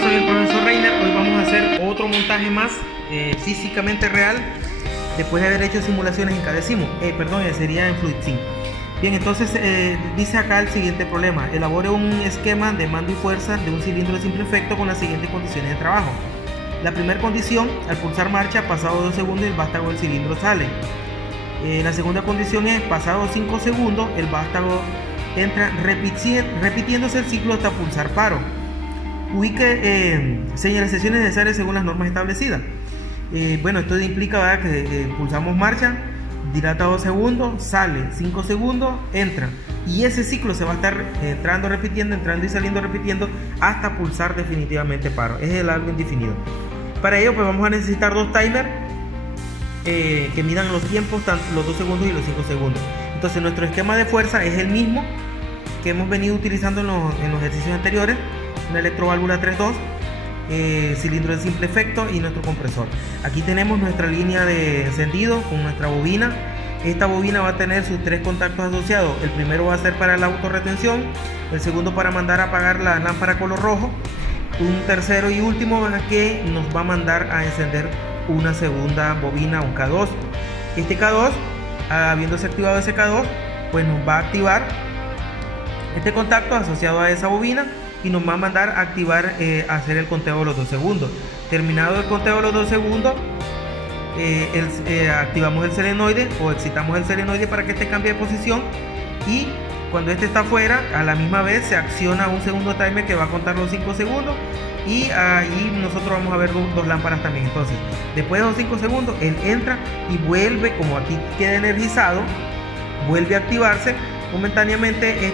soy el profesor Reiner. Hoy vamos a hacer otro montaje más físicamente real después de haber hecho simulaciones en Cadecimu. Sería en FluidSim. Bien, entonces dice acá el siguiente problema: elabore un esquema de mando y fuerza de un cilindro de simple efecto con las siguientes condiciones de trabajo. La primera condición: al pulsar marcha, pasado 2 segundos el vástago del cilindro sale. La segunda condición es: pasado 5 segundos el vástago entra repitiéndose el ciclo hasta pulsar paro. Ubique señalizaciones necesarias según las normas establecidas. Esto implica, ¿verdad?, que pulsamos marcha, dilata 2 segundos, sale 5 segundos, entra, y ese ciclo se va a estar entrando y saliendo repitiendo hasta pulsar definitivamente paro. Es el largo indefinido. Para ello pues vamos a necesitar dos timers que midan los tiempos, tanto los 2 segundos y los 5 segundos. Entonces nuestro esquema de fuerza es el mismo que hemos venido utilizando en los ejercicios anteriores: una electroválvula 3.2, cilindro de simple efecto y nuestro compresor. Aquí tenemos nuestra línea de encendido con nuestra bobina. Esta bobina va a tener sus 3 contactos asociados. El primero va a ser para la autorretención, el segundo para mandar a apagar la lámpara color rojo, un tercero y último que nos va a mandar a encender una segunda bobina, un K2. Este K2, habiéndose activado ese K2, pues nos va a activar este contacto asociado a esa bobina y nos va a mandar a activar, hacer el conteo de los 2 segundos. Terminado el conteo de los 2 segundos, activamos el solenoide o excitamos el solenoide para que este cambie de posición, y cuando este está fuera, a la misma vez se acciona un segundo timer que va a contar los 5 segundos, y ahí nosotros vamos a ver dos lámparas también. Entonces, después de los 5 segundos, él entra y vuelve, como aquí queda energizado, vuelve a activarse momentáneamente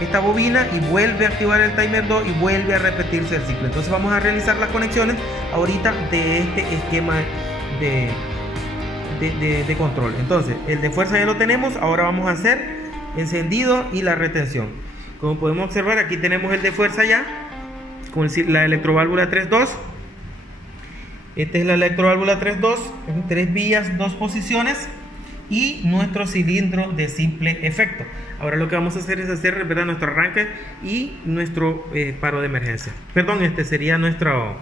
esta bobina y vuelve a activar el timer 2 y vuelve a repetirse el ciclo. Entonces vamos a realizar las conexiones ahorita de este esquema de control. Entonces el de fuerza ya lo tenemos. Ahora vamos a hacer encendido y la retención. Como podemos observar, aquí tenemos el de fuerza ya con la electroválvula 3.2. Esta es la electroválvula 3.2 en 3 vías, 2 posiciones, y nuestro cilindro de simple efecto. Ahora lo que vamos a hacer es hacer, ¿verdad?, nuestro arranque y nuestro paro de emergencia. Este sería nuestro,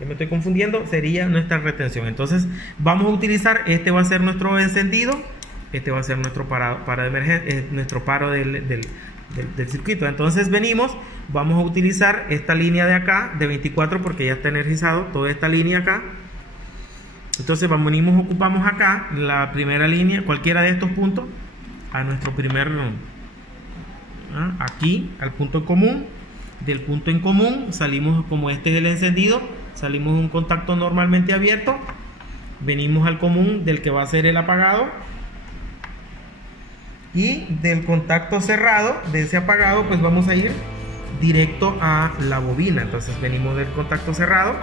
me estoy confundiendo, sería nuestra retención. Entonces vamos a utilizar, este va a ser nuestro encendido, este va a ser nuestro paro de emergencia, nuestro paro del circuito. Entonces vamos a utilizar esta línea de acá de 24 porque ya está energizado, toda esta línea acá. Entonces ocupamos acá la primera línea, cualquiera de estos puntos, a nuestro primer, aquí al punto en común. Del punto en común salimos, como este es el encendido, salimos de un contacto normalmente abierto, venimos al común del que va a ser el apagado, y del contacto cerrado, de ese apagado, pues vamos a ir directo a la bobina. Entonces venimos del contacto cerrado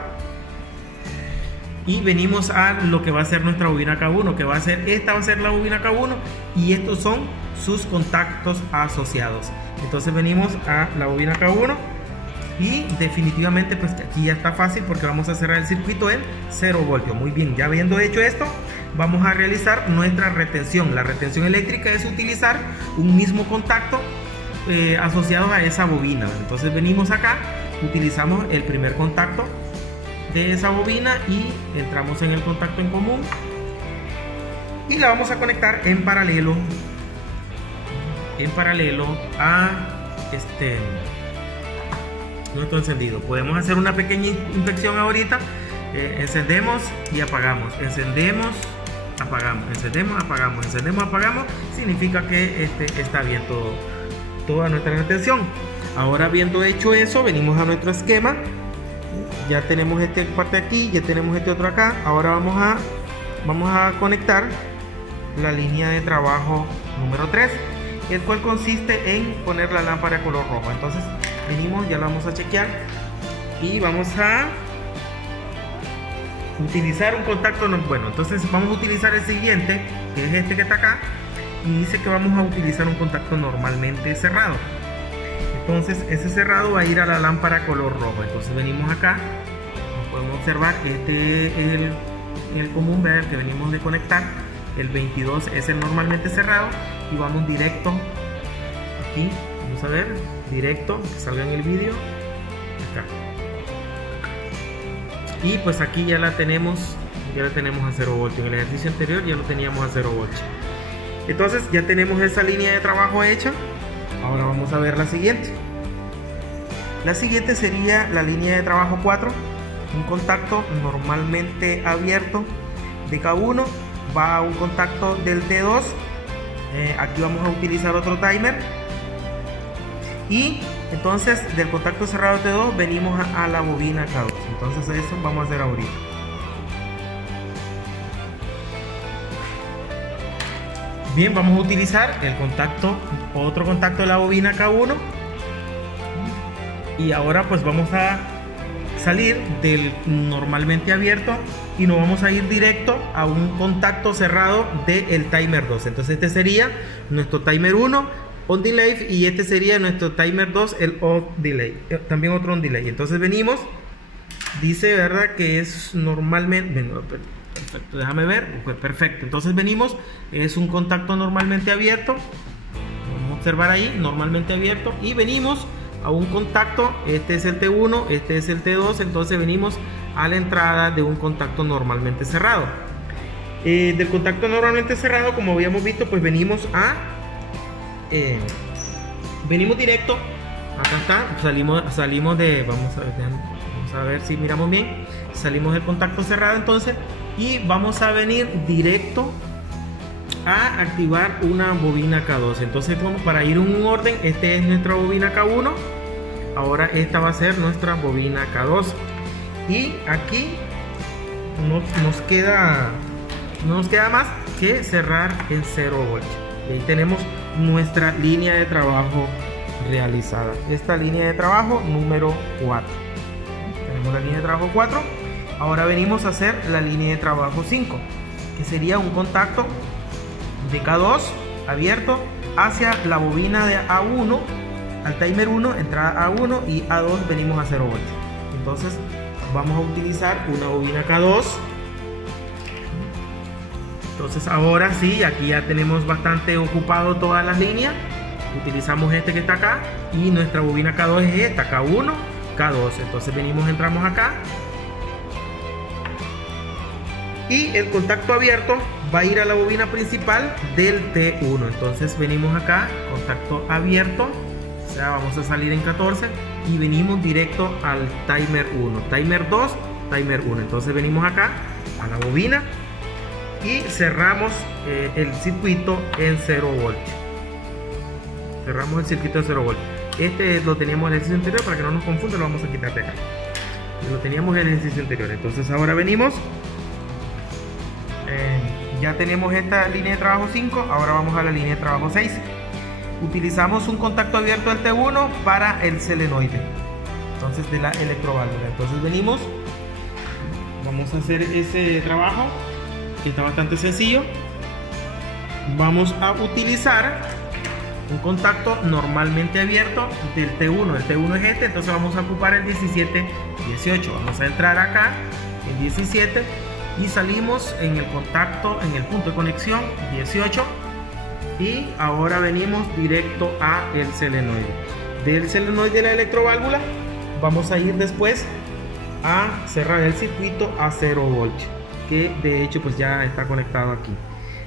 y venimos a lo que va a ser nuestra bobina K1, esta va a ser la bobina K1, y estos son sus contactos asociados. Entonces venimos a la bobina K1 y definitivamente pues aquí ya está fácil porque vamos a cerrar el circuito en 0 voltios. Muy bien, ya habiendo hecho esto, vamos a realizar nuestra retención. La retención eléctrica es utilizar un mismo contacto asociado a esa bobina. Entonces venimos acá, utilizamos el primer contacto de esa bobina y entramos en el contacto en común y la vamos a conectar en paralelo a nuestro encendido. Podemos hacer una pequeña inspección ahorita. Encendemos y apagamos, encendemos, apagamos, encendemos, apagamos, encendemos, apagamos. Significa que está bien toda nuestra retención. Ahora, habiendo hecho eso, venimos a nuestro esquema. Ya tenemos esta parte aquí, ya tenemos este otro acá. Ahora vamos a conectar la línea de trabajo número 3, el cual consiste en poner la lámpara de color rojo. Entonces venimos, ya la vamos a chequear y vamos a utilizar un contacto. Entonces vamos a utilizar el siguiente, que es este que está acá, y dice que vamos a utilizar un contacto normalmente cerrado. Entonces ese cerrado va a ir a la lámpara color rojo. Entonces venimos acá, como podemos observar, este es el común, ¿verdad?, el que venimos de conectar. El 22 es el normalmente cerrado, y vamos directo aquí, vamos a ver, directo, que salga en el vídeo, acá. Y pues aquí ya la tenemos a 0 voltios. En el ejercicio anterior ya lo teníamos a 0 voltios. Entonces ya tenemos esa línea de trabajo hecha. Ahora vamos a ver la siguiente. La siguiente sería la línea de trabajo 4. Un contacto normalmente abierto de K1 va a un contacto del T2. Aquí vamos a utilizar otro timer. Y entonces del contacto cerrado T2 venimos a la bobina K2. Entonces eso vamos a hacer ahorita. Bien, vamos a utilizar el contacto, otro contacto de la bobina K1. Y ahora pues vamos a salir del normalmente abierto y nos vamos a ir directo a un contacto cerrado del timer 2. Entonces este sería nuestro timer 1 on delay y este sería nuestro timer 2 el off delay, también otro on delay. Entonces venimos, dice verdad que es normalmente, perfecto, déjame ver, pues perfecto. Entonces venimos, es un contacto normalmente abierto, vamos a observar ahí, normalmente abierto, y venimos a un contacto, este es el T1, este es el T2, entonces venimos a la entrada de un contacto normalmente cerrado. Del contacto normalmente cerrado, como habíamos visto, pues venimos directo, acá está, salimos de, vamos a ver si miramos bien, salimos del contacto cerrado entonces, y vamos a venir directo a activar una bobina K2. Entonces para ir en un orden, este es nuestra bobina K1, ahora esta va a ser nuestra bobina K2, y aquí no nos queda más que cerrar en 0 voltios. Y ahí tenemos nuestra línea de trabajo realizada, esta línea de trabajo número 4. Tenemos la línea de trabajo 4. Ahora venimos a hacer la línea de trabajo 5, que sería un contacto de K2 abierto hacia la bobina de A1, al timer 1, entrada A1, y A2 venimos a 0 voltios. Entonces vamos a utilizar una bobina K2. Entonces ahora sí, aquí ya tenemos bastante ocupado todas las líneas. Utilizamos este que está acá y nuestra bobina K2 es esta, K1, K2. Entonces venimos, entramos acá. Y el contacto abierto va a ir a la bobina principal del T1. Entonces venimos acá, contacto abierto, o sea, vamos a salir en 14 y venimos directo al timer 1, timer 2, timer 1. Entonces venimos acá a la bobina y cerramos el circuito en 0 voltios. Cerramos el circuito en 0 voltios. Este lo teníamos en el ejercicio anterior, para que no nos confunda, lo vamos a quitar de acá. Lo teníamos en el ejercicio anterior. Entonces ahora venimos. Ya tenemos esta línea de trabajo 5, ahora vamos a la línea de trabajo 6. Utilizamos un contacto abierto del T1 para el solenoide, entonces de la electroválvula. Entonces venimos, vamos a hacer ese trabajo que está bastante sencillo. Vamos a utilizar un contacto normalmente abierto del T1. El T1 es este, entonces vamos a ocupar el 17-18. Vamos a entrar acá en 17 y salimos en el contacto, en el punto de conexión 18, y ahora venimos directo a el solenoide. Del solenoide de la electroválvula vamos a ir después a cerrar el circuito a 0 voltios, que de hecho pues ya está conectado aquí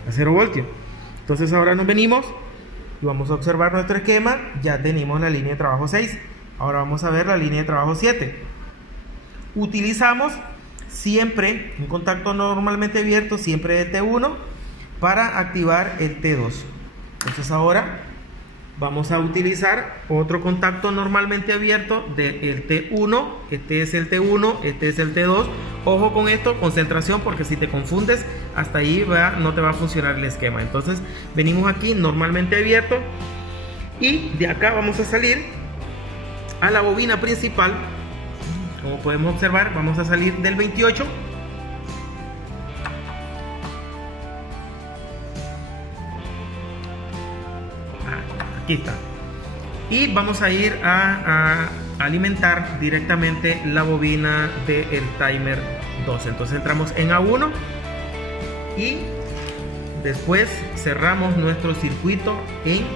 a 0 voltios. Entonces ahora nos venimos y vamos a observar nuestro esquema. Ya tenemos la línea de trabajo 6. Ahora vamos a ver la línea de trabajo 7. Utilizamos siempre un contacto normalmente abierto, siempre de T1, para activar el T2. Entonces ahora vamos a utilizar otro contacto normalmente abierto del T1. Este es el T1, este es el T2. Ojo con esto, concentración, porque si te confundes hasta ahí no te va a funcionar el esquema. Entonces venimos aquí normalmente abierto y de acá vamos a salir a la bobina principal. Como podemos observar, vamos a salir del 28. Aquí está. Y vamos a ir a alimentar directamente la bobina del timer 2. Entonces entramos en A1 y después cerramos nuestro circuito en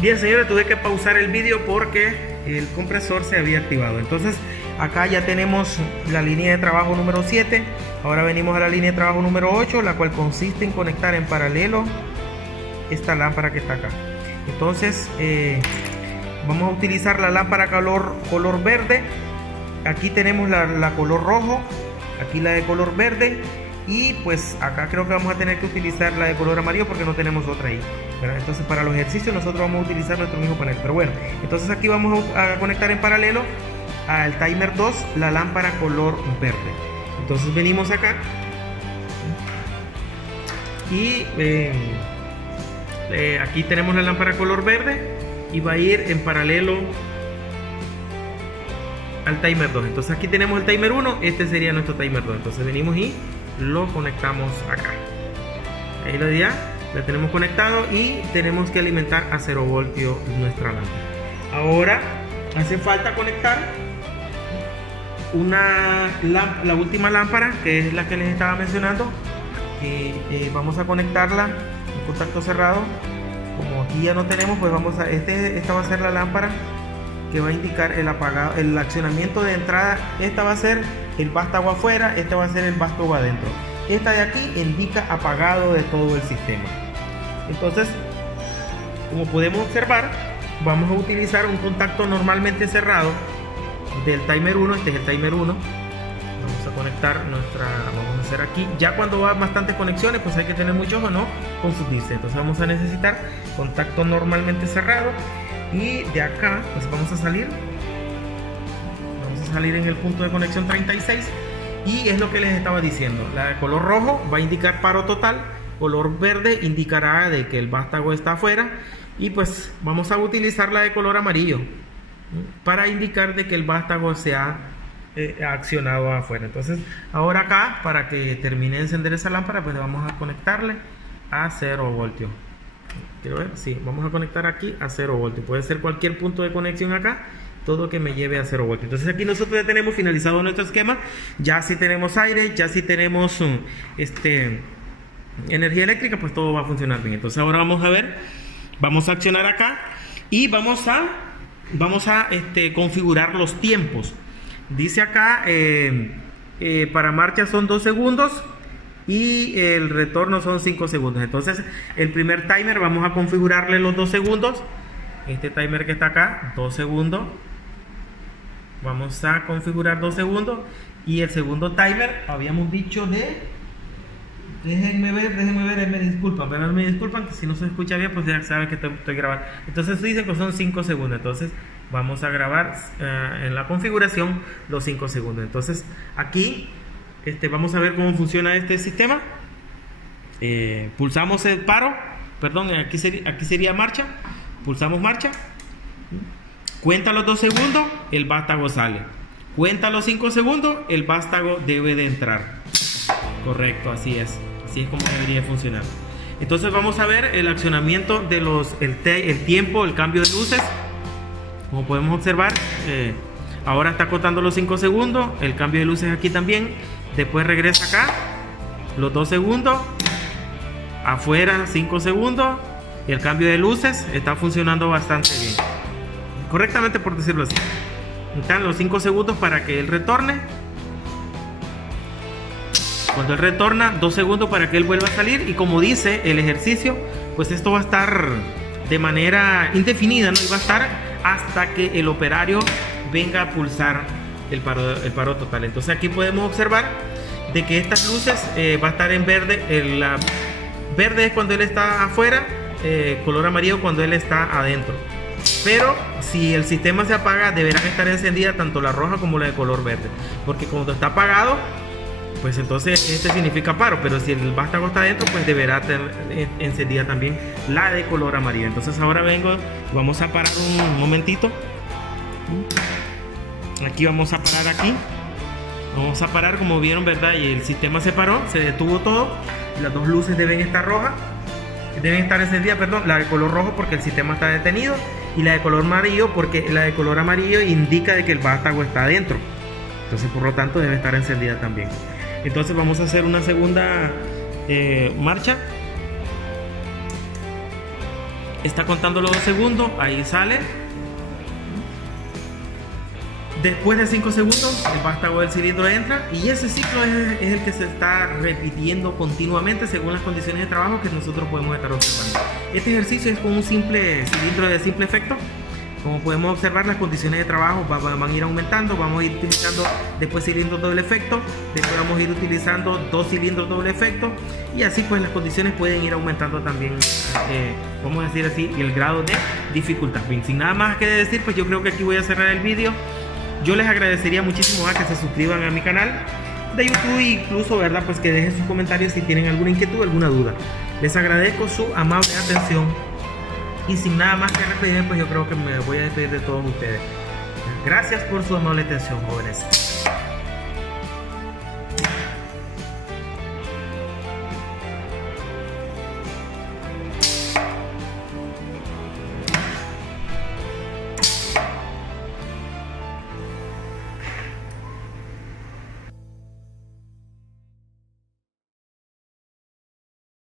Bien, señores, tuve que pausar el vídeo porque el compresor se había activado. Entonces acá ya tenemos la línea de trabajo número 7. Ahora venimos a la línea de trabajo número 8, la cual consiste en conectar en paralelo esta lámpara que está acá. Entonces vamos a utilizar la lámpara color verde. Aquí tenemos la color rojo, aquí la de color verde, y pues acá creo que vamos a tener que utilizar la de color amarillo porque no tenemos otra ahí, ¿verdad? Entonces para los ejercicios nosotros vamos a utilizar nuestro mismo panel. Pero bueno, entonces aquí vamos a conectar en paralelo al timer 2 la lámpara color verde. Entonces venimos acá y aquí tenemos la lámpara color verde y va a ir en paralelo al timer 2. Entonces aquí tenemos el timer 1, este sería nuestro timer 2. Entonces venimos y lo conectamos acá. Ahí lo tenemos conectado y tenemos que alimentar a 0 voltios nuestra lámpara. Ahora hace falta conectar la última lámpara, que es la que les estaba mencionando. Vamos a conectarla en contacto cerrado. Como aquí ya no tenemos, pues esta va a ser la lámpara que va a indicar el apagado, el accionamiento de entrada. Esta va a ser el vástago afuera, este va a ser el vástago adentro. Esta de aquí indica apagado de todo el sistema. Entonces, como podemos observar, vamos a utilizar un contacto normalmente cerrado del timer 1. Este es el timer 1. Vamos a conectar vamos a hacer aquí. Ya cuando va bastantes conexiones, pues hay que tener mucho ojo, no confundirse. Entonces vamos a necesitar contacto normalmente cerrado. Y de acá, pues vamos a salir en el punto de conexión 36. Y es lo que les estaba diciendo. La de color rojo va a indicar paro total. Color verde indicará de que el vástago está afuera. Y pues vamos a utilizar la de color amarillo para indicar de que el vástago se ha accionado afuera. Entonces ahora acá, para que termine de encender esa lámpara, pues vamos a conectarle a 0 voltios. Quiero ver, sí, vamos a conectar aquí a 0 voltios. Puede ser cualquier punto de conexión acá, todo que me lleve a 0 voltios. Entonces aquí nosotros ya tenemos finalizado nuestro esquema. Ya si tenemos aire, ya si tenemos energía eléctrica, pues todo va a funcionar bien. Entonces ahora vamos a ver, vamos a accionar acá y vamos a configurar los tiempos. Dice acá para marcha son 2 segundos y el retorno son 5 segundos. Entonces el primer timer vamos a configurarle los 2 segundos. Este timer que está acá, 2 segundos. Vamos a configurar 2 segundos. Y el segundo timer habíamos dicho déjenme ver, me disculpan que si no se escucha bien, pues ya saben que estoy grabando. Entonces dicen que son 5 segundos. Entonces vamos a grabar en la configuración los 5 segundos. Entonces aquí vamos a ver cómo funciona este sistema. Pulsamos el paro, perdón, aquí sería marcha. Pulsamos marcha. Cuenta los 2 segundos, el vástago sale. Cuenta los 5 segundos, el vástago debe de entrar. Correcto, así es como debería funcionar. Entonces vamos a ver el accionamiento de el tiempo, el cambio de luces. Como podemos observar, ahora está contando los 5 segundos, el cambio de luces aquí también. Después regresa acá, los 2 segundos, afuera 5 segundos, y el cambio de luces está funcionando bastante bien, correctamente, por decirlo así. Están los 5 segundos para que él retorne. Cuando él retorna, 2 segundos para que él vuelva a salir. Y como dice el ejercicio, pues esto va a estar de manera indefinida, ¿no? Y va a estar hasta que el operario venga a pulsar el paro total. Entonces aquí podemos observar de que estas luces va a estar en verde. La verde es cuando él está afuera, color amarillo cuando él está adentro. Pero si el sistema se apaga, deberán estar encendidas tanto la roja como la de color verde, porque cuando está apagado, pues entonces significa paro. Pero si el vástago está adentro, pues deberá tener encendida también la de color amarillo. Entonces ahora vamos a parar un momentito. Aquí vamos a parar aquí. Vamos a parar, como vieron, ¿verdad? Y el sistema se paró, se detuvo todo. Las 2 luces deben estar rojas, deben estar encendidas, perdón, la de color rojo porque el sistema está detenido, y la de color amarillo porque la de color amarillo indica de que el vástago está adentro. Entonces por lo tanto debe estar encendida también. Entonces vamos a hacer una segunda marcha. está contando los 2 segundos, ahí sale. Después de 5 segundos, el vástago del cilindro entra y ese ciclo es el que se está repitiendo continuamente según las condiciones de trabajo que nosotros podemos estar observando. Este ejercicio es con un simple cilindro de simple efecto. Como podemos observar, las condiciones de trabajo van a ir aumentando. Vamos a ir utilizando después cilindros doble efecto, después vamos a ir utilizando 2 cilindros doble efecto y así pues las condiciones pueden ir aumentando también, vamos a decir así, el grado de dificultad. Bien, sin nada más que decir, pues yo creo que aquí voy a cerrar el vídeo. Yo les agradecería muchísimo que se suscriban a mi canal de YouTube e incluso, ¿verdad?, pues que dejen sus comentarios si tienen alguna inquietud, alguna duda. Les agradezco su amable atención y sin nada más que repetir, pues yo creo que me voy a despedir de todos ustedes. Gracias por su amable atención, jóvenes.